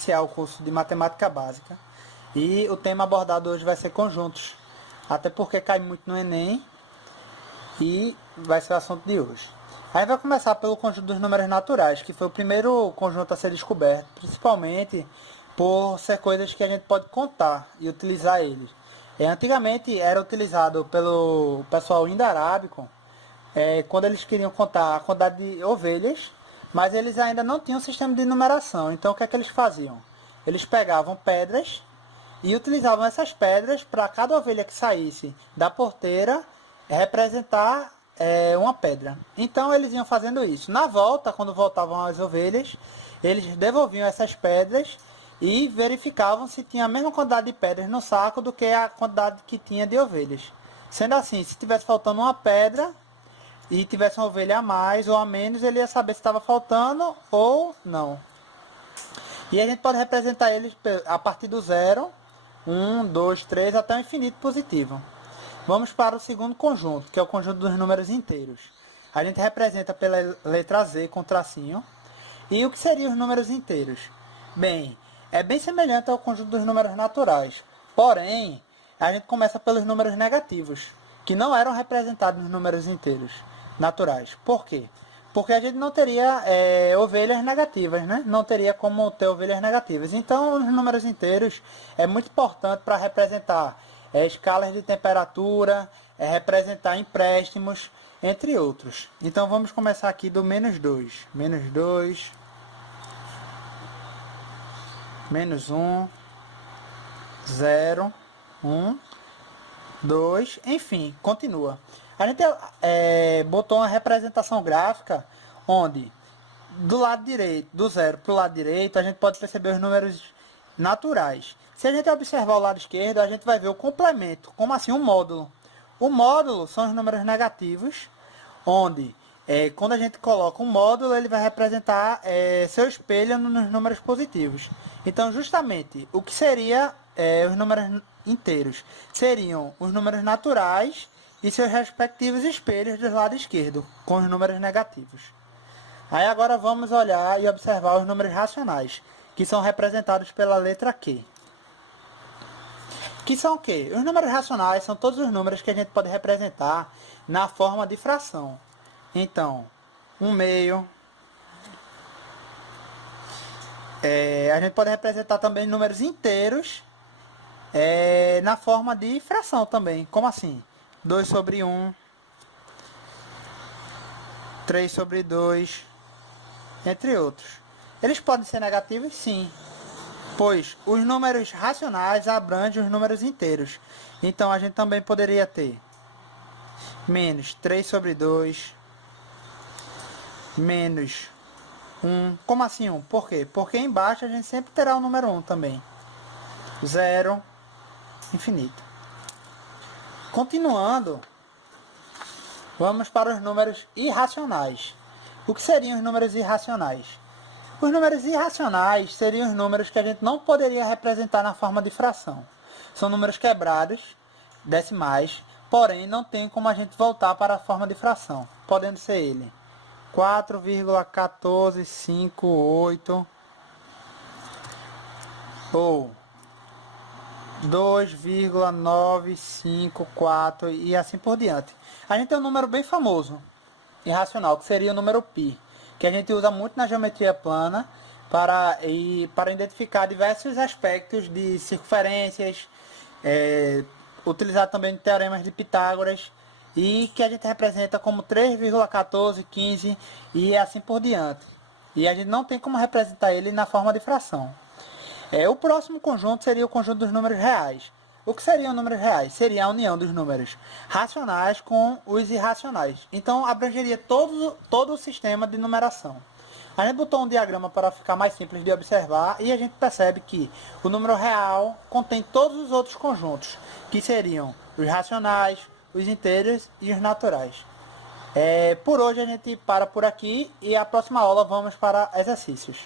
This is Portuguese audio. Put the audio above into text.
iniciar o curso de matemática básica. E o tema abordado hoje vai ser conjuntos. Até porque cai muito no Enem e vai ser o assunto de hoje. A gente vai começar pelo conjunto dos números naturais, que foi o primeiro conjunto a ser descoberto, principalmente por ser coisas que a gente pode contar e utilizar eles. Antigamente era utilizado pelo pessoal indo-arábico, quando eles queriam contar a quantidade de ovelhas, mas eles ainda não tinham sistema de numeração. Então o que é que eles faziam? Eles pegavam pedras e utilizavam essas pedras para cada ovelha que saísse da porteira representar uma pedra. Então eles iam fazendo isso. Na volta, quando voltavam as ovelhas, eles devolviam essas pedras e verificavam se tinha a mesma quantidade de pedras no saco do que a quantidade que tinha de ovelhas. Sendo assim, se tivesse faltando uma pedra e tivesse uma ovelha a mais ou a menos, ele ia saber se estava faltando ou não. E a gente pode representar eles a partir do 0, 1, 2, 3 até o infinito positivo. Vamos para o segundo conjunto, que é o conjunto dos números inteiros. A gente representa pela letra Z com tracinho. E o que seriam os números inteiros? Bem, é bem semelhante ao conjunto dos números naturais. Porém, a gente começa pelos números negativos, que não eram representados nos números inteiros naturais. Por quê? Porque a gente não teria ovelhas negativas, né? Não teria como ter ovelhas negativas. Então, os números inteiros é muito importante para representar escalas de temperatura, representar empréstimos, entre outros. Então, vamos começar aqui do menos 2. Menos 2, menos 1, 0, 1, 2, enfim, continua. A gente botou uma representação gráfica onde do lado direito, do 0 para o lado direito, a gente pode perceber os números naturais. Se a gente observar o lado esquerdo, a gente vai ver o complemento, como assim um módulo. O módulo são os números negativos, onde quando a gente coloca um módulo, ele vai representar seu espelho nos números positivos. Então, justamente, o que seria os números inteiros? Seriam os números naturais e seus respectivos espelhos do lado esquerdo, com os números negativos. Aí agora vamos olhar e observar os números racionais, que são representados pela letra Q. Que são o quê? Os números racionais são todos os números que a gente pode representar na forma de fração. Então, 1/2. A gente pode representar também números inteiros na forma de fração também. Como assim? 2/1, 3/2, entre outros. Eles podem ser negativos? Sim, pois os números racionais abrangem os números inteiros. Então, a gente também poderia ter menos 3/2, menos 1. Como assim 1? Por quê? Porque embaixo a gente sempre terá o número 1 também. 0, infinito. Continuando, vamos para os números irracionais. O que seriam os números irracionais? Os números irracionais seriam os números que a gente não poderia representar na forma de fração. São números quebrados, decimais, porém não tem como a gente voltar para a forma de fração, podendo ser ele 4,1458 ou 2,954 e assim por diante. A gente tem um número bem famoso, irracional, que seria o número π, que a gente usa muito na geometria plana para identificar diversos aspectos de circunferências, utilizado também em teoremas de Pitágoras, e que a gente representa como 3,1415 e assim por diante. E a gente não tem como representar ele na forma de fração. O próximo conjunto seria o conjunto dos números reais. O que seriam números reais? Seria a união dos números racionais com os irracionais. Então, abrangeria todo o sistema de numeração. A gente botou um diagrama para ficar mais simples de observar e a gente percebe que o número real contém todos os outros conjuntos, que seriam os racionais, os inteiros e os naturais. Por hoje a gente para por aqui e a próxima aula vamos para exercícios.